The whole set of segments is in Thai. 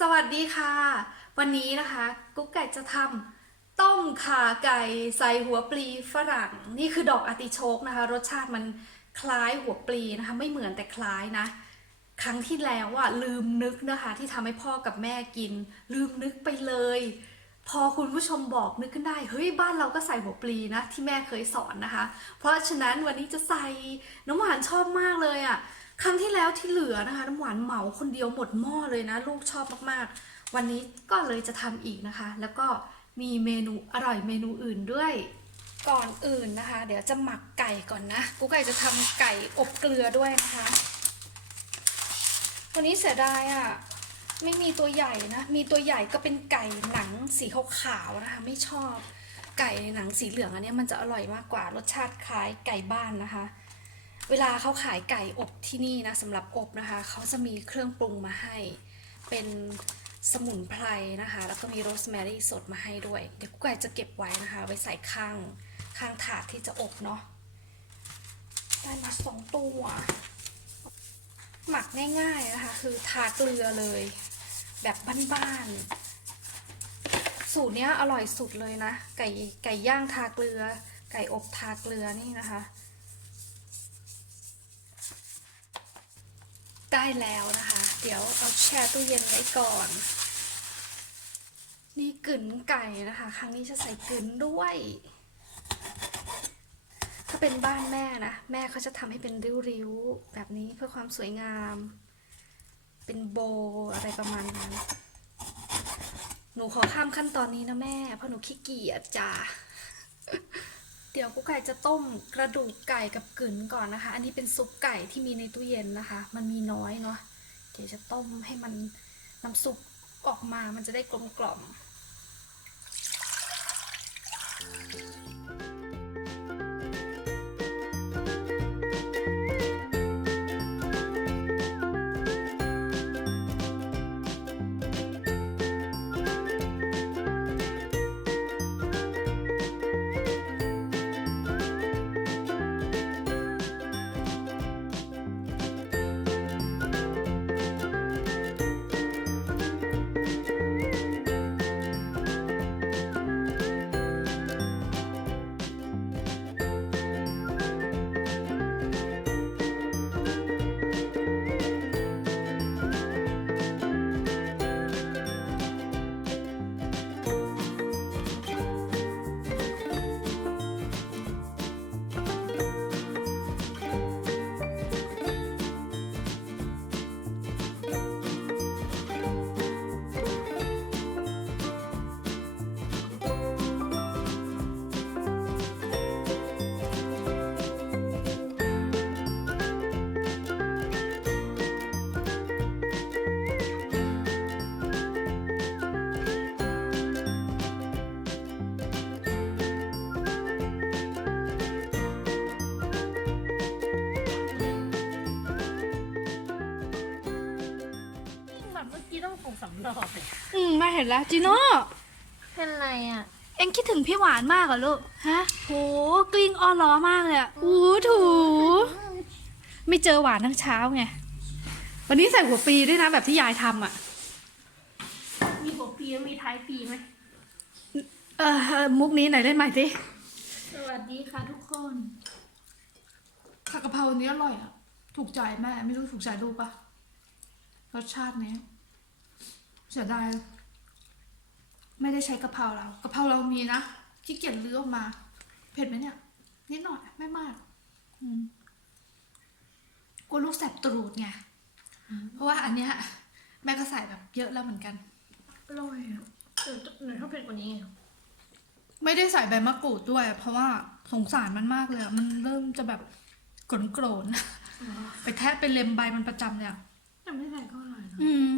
สวัสดีค่ะ วันนี้นะคะ กุ๊กไก่จะทำต้มข่าไก่ใส่หัวปลีฝรั่ง นี่คือดอกอาติโชกนะคะ รสชาติมันคล้ายหัวปลีนะคะ ไม่เหมือนแต่คล้ายนะ ครั้งที่แล้วอะลืมนึกนะคะ ที่ทำให้พ่อกับแม่กิน ลืมนึกไปเลย พอคุณผู้ชมบอกนึกขึ้นได้เฮ้ยบ้านเราก็ใส่หัวปลีนะที่แม่เคยสอนนะคะ เพราะฉะนั้นวันนี้จะใส่น้ำหวานชอบมากเลยอะ ครั้งที่แล้วที่เหลือนะคะน้ำหวานเหมาคนเดียวหมดหม้อเลยนะ ลูกชอบมากๆ วันนี้ก็เลยจะทำอีกนะคะ แล้วก็มีเมนูอร่อยเมนูอื่นด้วยก่อนอื่นนะคะ เดี๋ยวจะหมักไก่ก่อนนะกูไก่จะทำไก่อบเกลือด้วยนะคะ วันนี้เสียดายอะไม่มีตัวใหญ่นะ มีตัวใหญ่ก็เป็นไก่หนังสีขาวๆนะคะ ไม่ชอบ ไก่หนังสีเหลืองอันนี้มันจะอร่อยมากกว่ารสชาติคล้ายไก่บ้านนะคะ เวลาเขาขายไก่อบที่นี่นะสำหรับอบนะคะเขาจะมีเครื่องปรุงมาให้ เป็นสมุนไพรนะคะ แล้วก็มีโรสแมรี่สดมาให้ด้วย เดี๋ยวกุ๊กไก่จะเก็บไว้นะคะ ไว้ใส่ข้างข้างถาดที่จะอบเนาะได้มาสองตัว หมักง่ายๆนะคะ คือทาเกลือเลย แบบบ้านๆ สูตรเนี้ยอร่อยสุดเลยนะ ไก่ไก่ย่างทาเกลือ ไก่อบทาเกลือนี่นะคะ ได้แล้วนะคะ เดี๋ยวเอาแช่ตู้เย็นไว้ก่อน นี่กึ๋นไก่นะคะ ครั้งนี้จะใส่กึ๋นด้วย ถ้าเป็นบ้านแม่นะ แม่เขาจะทำให้เป็นริ้วๆ แบบนี้เพื่อความสวยงาม เป็นโบอะไรประมาณนั้น หนูขอข้ามขั้นตอนนี้นะแม่ เพราะหนูขี้เกียจจ้า เดี๋ยวกุ๊กไก่จะต้มกระดูกไก่กับกึ๋นก่อนนะคะ อันนี้เป็นซุปไก่ที่มีในตู้เย็นนะคะ มันมีน้อยเนาะ เดี๋ยวจะต้มให้มันน้ำซุปออกมา มันจะได้กลมกล่อม แบบเมื่อกี้ต้องส่งสำรอบเลยอืมมาเห็นแล้วจีโน่เป็นไรอะ เอ็งคิดถึงพี่หวานมากเหรอลูก ฮะ โหกลิ้งอ้อล้อมากเลยอะอู้ถู ไม่เจอหวานทั้งเช้าไง วันนี้ใส่หัวปลีด้วยนะแบบที่ยายทำอะมีหัวปีแล้วมีท้ายปีไหม เออเออมุกนี้ไหนเล่นใหม่สิสวัสดีค่ะทุกคน ผัดกะเพราอันนี้อร่อยอะ ถูกใจแม่ไม่รู้ถูกใจลูกปะ รสชาตินี้เสียดายไม่ได้ใช้กะเพราเรากะเพราเรามีนะขี้เกียจลื้อออกมา เผ็ดไหมเนี่ย นิดหน่อยไม่มากอืมกลัวลูกแสบตรูดไงเพราะว่าอันเนี้ยแม่ก็ใส่แบบเยอะแล้วเหมือนกันอร่อยอะหนูหนูชอบเผ็ดกว่านี้อะไม่ได้ใส่ใบมะกรูดด้วย เพราะว่าสงสารมันมากเลยอะมันเริ่มจะแบบกรนโกรนๆไปแทะไปเล็มใบมันประจำเนี่ยแต่ไม่ใส่ก็อร่อยนะ อืม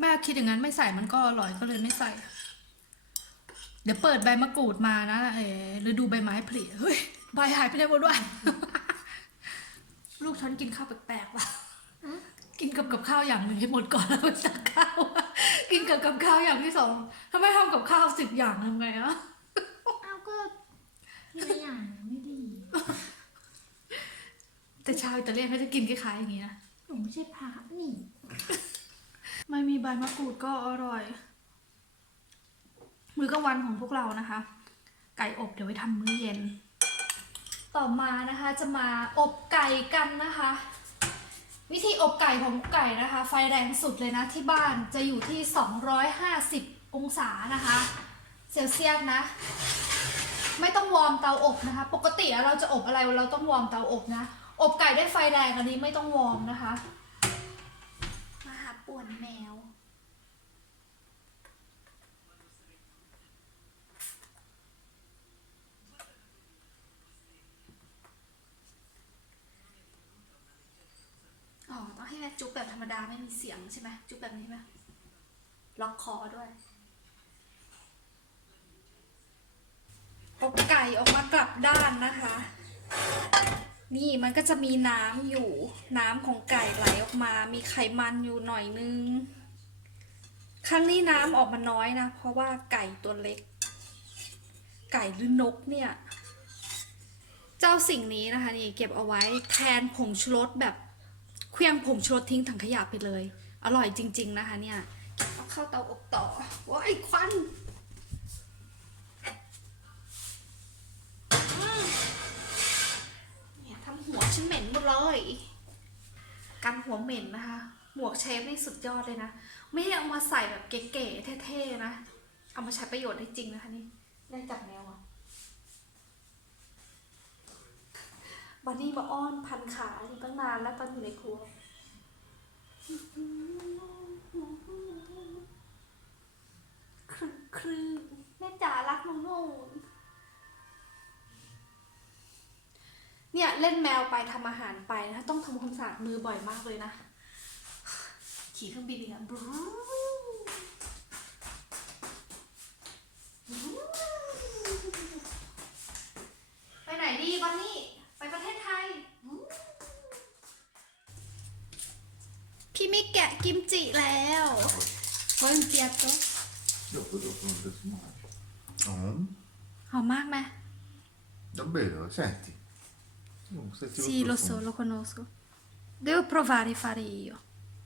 แม่คิดอย่างนั้นไม่ใส่มันก็อร่อยก็เลยไม่ใส่ เดี๋ยวเปิดใบมะกรูดมานะเออหรือดูใบไม้ผลิเฮ้ยใบหายไปไหนหมดด้วยลูกฉันกินข้าวแปลกๆว่ะกินกับกับข้าวอย่างหนึ่งให้หมดก่อนแล้วไปตักข้าวอะกินกับกับข้าวอย่างที่สองทำไมทำกับข้าวสิบอย่างทำไงอะอ้าวก็ทีละอย่างไม่ดี แต่ชาวอิตาเลียนเขาจะกินคล้ายๆอย่างนี้นะหนูไม่ใช่พระนี่ ไม่มีใบมะกรูดก็อร่อย มื้อกลางวันของพวกเรานะคะ ไก่อบเดี๋ยวไว้ทำมื้อเย็น ต่อมานะคะจะมาอบไก่กันนะคะ วิธีอบไก่ของไก่นะคะ ไฟแรงสุดเลยนะที่บ้านจะอยู่ที่ 250 องศานะคะเซลเซียสนะไม่ต้องวอร์มเตาอบนะคะ ปกติเราจะอบอะไรเราต้องวอร์มเตาอบนะ อบไก่ด้วยไฟแรงอันนี้ไม่ต้องวอร์มนะคะ ป่วนแมว อ๋อ ต้องให้แม่จุ๊บแบบธรรมดาไม่มีเสียงใช่ไหมจุ๊บแบบนี้ไหมล็อกคอด้วยอบไก่ออกมากลับด้านนะคะ นี่มันก็จะมีน้ำอยู่น้ำของไก่ไหลออกมา มีไขมันอยู่หน่อยนึง ครั้งนี้น้ำออกมาน้อยนะ เพราะว่าไก่ตัวเล็ก ไก่หรือนกเนี่ย เจ้าสิ่งนี้นะคะนี่เก็บเอาไว้แทนผงชูรสแบบเครื่องผงชูรสทิ้งถังขยะไปเลย อร่อยจริง ๆ นะคะเนี่ยเอาเข้าเตาอบต่อว้ายควันอืมเนี่ยทำหัวฉันเหม็นหมดเลย กัน หัวเหม็นนะคะ หมวกเชฟนี่สุดยอดเลยนะ ไม่ได้เอามาใส่แบบเก๋ๆเท่ๆนะ เอามาใช้ประโยชน์ได้จริงนะคะนี่ได้จากแมวอะบันนี่มาอ้อนพันขาอยู่ตั้งนานแล้วตอนอยู่ในครัวครึกครึกแม่จ๋ารักน้องนูน เนี่ยเล่นแมวไปทำอาหารไปนะต้องทำความสะอาดมือบ่อยมากเลยนะ ขี่เครื่องบินเนี่ยบรูไปไหนดีบันนี่ไปประเทศไทย พี่มิกแกะกิมจิแล้วโอ้ยเปียโต Dopo, dopo non lo mangi. No, หอมมากไหม davvero, senti. Oh, senti Sì, lo lo so, lo conosco. Devo provare a fare io.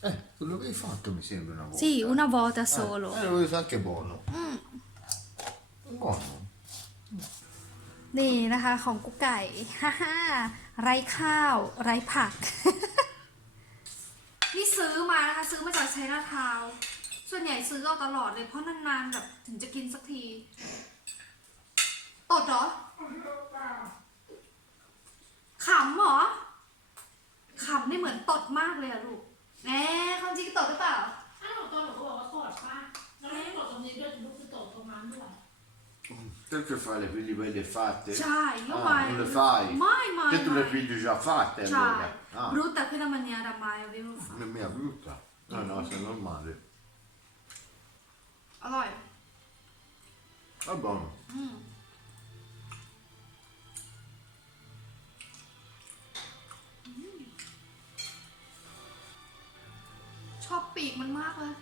Eh, quello che hai fatto mi sembra una volta. Sì, una volta Eh, solo. Eh, lo so anche buono. Buono. นี่นะคะของกุ๊กไก่ ฮ่าฮ่าไร้ข้าว ไร้ผัก นี่ซื้อมานะคะ ซื้อมาจากไชน่าทาวน์ส่วนใหญ่ซื้อเอาตลอดเลยเพราะนานๆแบบถึงจะกินสักที ตดเหรอ ขำเหรอขำนี่เหมือนตดมากเลยอะลูกแหน่ความจริงตดหรือเปล่าอ้าวตอนหนูก็บอกว่าตดป่ะแล้วไม่ได้ตดตรงนี้ด้วยลูกคือตดตรงนั้นด้วย Te che fai le livelli fatte? ใช่ยก Ah, ไว้ non le fai? ไม่ไม่ Che tu le ไม่ pigli già fatte ใช่ allora? Ah, brutta quella maniera mai avevo fatto non mi è brutta. No, no, sei normale. อร่อย È buono. อืม ปีกมันมากเลย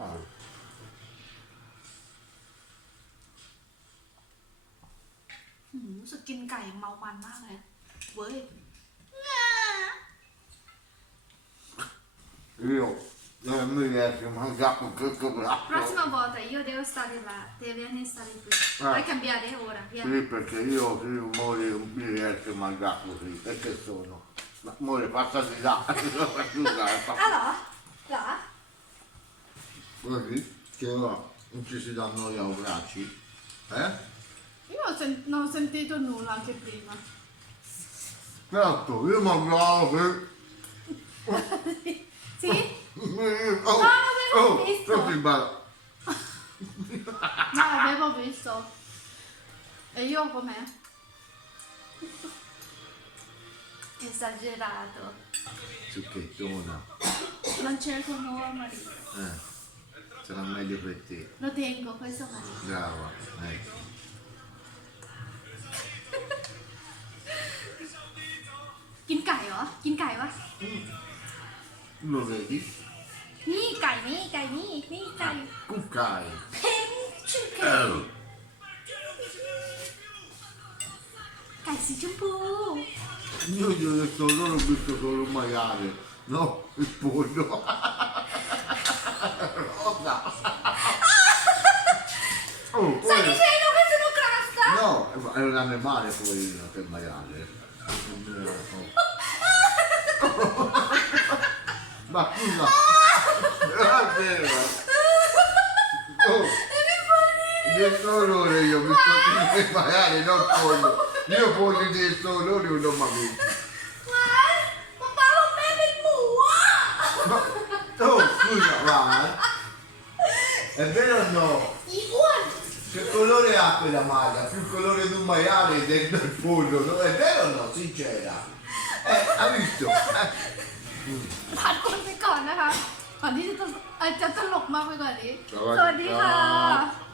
Ah, หืมรู้สึกกินไก่เมามันมากเลยเว้ย Io non mi riesco a mangiare un tutto La braccio. prossima volta io devo stare là, devi venire stare qui. Ah. Vai a cambiare ora, via. Sì, perché io se io muoio non mi riesco a mangiare così, perché sono. Ma muore, passa di là, Allora, eh, ah, là, Guardi, che ora non ci si dà noi a bracci. Eh? Io sen- non ho sentito nulla anche prima. Certo, io mangiavo così. Sì? Oh, No, l'avevo oh, visto. così bella. No, l'avevo visto. E io com'è? Esagerato. Zucchettona. Non c'è il tuo nuovo marito. Eh, sarà meglio per te. Lo tengo, questo marito. Brava, ecco. กินไก่เหรอกินไก่วะ Lo vedi? นี่ไก่นี่ไก่นี่นี่ไก่ Cuccai. เพนชิคเก้ Oh. ไก่สีชมพู Io gli ho detto loro ho visto solo un maiale, no? Il pollo. Rosa. Oh, ใส่ poi... ดิเทนเอาให้สนุกกราสนะ No, è un animale poi che il maiale. Ma scusa. Non è vero. Oh. Del dolore io mi sto preparare, non pollo. Io voglio pollo del dolore non mi avete. Ma parlo bene il muo! Ma oh, scusa, ma. Eh. È vero o no? Che colore ha quella maglia? Più il colore di un maiale del, del pollo, no? È vero o no? Sincera. Eh, ha visto? Eh. ผัดคนไปก่อนนะคะก่อนที่จะตลกเอ่อจะตลกมากไปกว่านี้ สวัสดีสวัสดีค่ะครับ